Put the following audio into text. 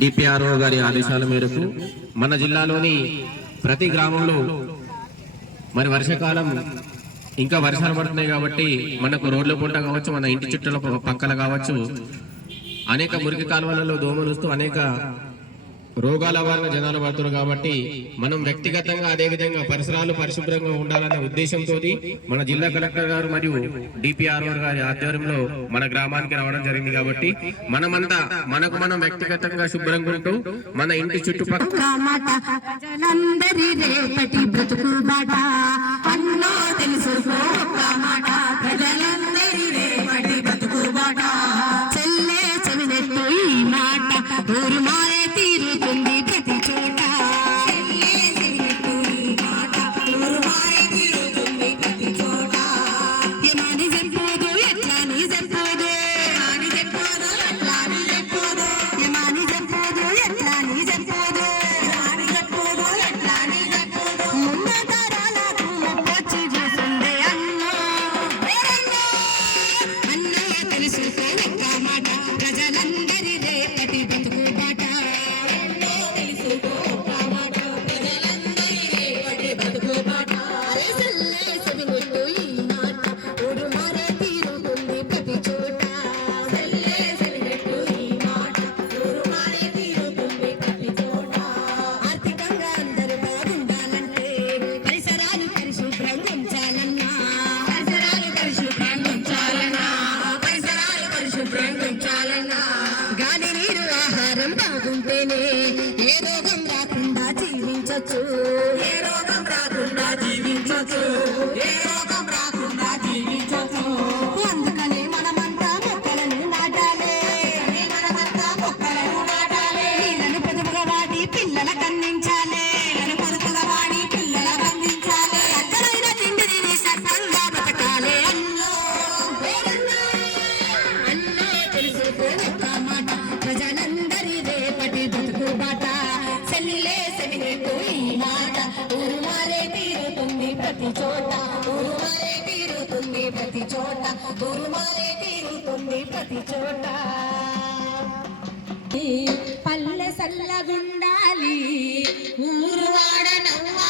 DPRO గారి ఆదేశాల మేరకు మన జిల్లాలోని ప్రతి గ్రామంలో మరి వర్షాకాలం ఇంకా వర్షాలు పడుతున్నాయి కాబట్టి మనకు రోడ్ల పూట కావచ్చు, మన ఇంటి చుట్టూ పక్కల కావచ్చు, అనేక మురికి కాలువలలో దోమలు వస్తూ అనేక రోగాల వలన జనాలు పడుతున్నారు. కాబట్టి మనం వ్యక్తిగతంగా అదేవిధంగా పరిసరాలు పరిశుభ్రంగా ఉండాలనే ఉద్దేశంతో మన జిల్లా కలెక్టర్ గారు మరియు డిపిఆర్ఓ గారి ఆధ్వర్యంలో మన గ్రామానికి రావడం జరిగింది. కాబట్టి మనమంతా మనం వ్యక్తిగతంగా శుభ్రంగా ఉంటూ మన ఇంటి చుట్టుపక్కల బాగుంటేనే ఏ రోగం రాకుండా జీవించచ్చు, ఏ రోగం రాకుండా జీవించచ్చు, ఏ రోగం రాకుండా జీవించచ్చు. అందుకని మనమంతా మొక్కలను నాటాలి, నీళ్ళను పొదుపుగా వాడి పిల్లలకు అందించాలి, ఎక్కడైన తిండి తిని సత్తంగా బతకాలి. అన్నో తెలుసుకో ఒక్క మాట, ప్రజలందరి రేపటి బతుకు బాట. సెల్లే సెవినెట్టు ఈ మాట, ఊరు మారే తీరుతుంది ప్రతి చోట, ఊరు మారే తీరుతుంది ప్రతి చోట, ఊరు మారే తీరుతుంది ప్రతి చోట. పల్లె సల్లగుండాలి, ఊరు వాడ నవ్వాలి.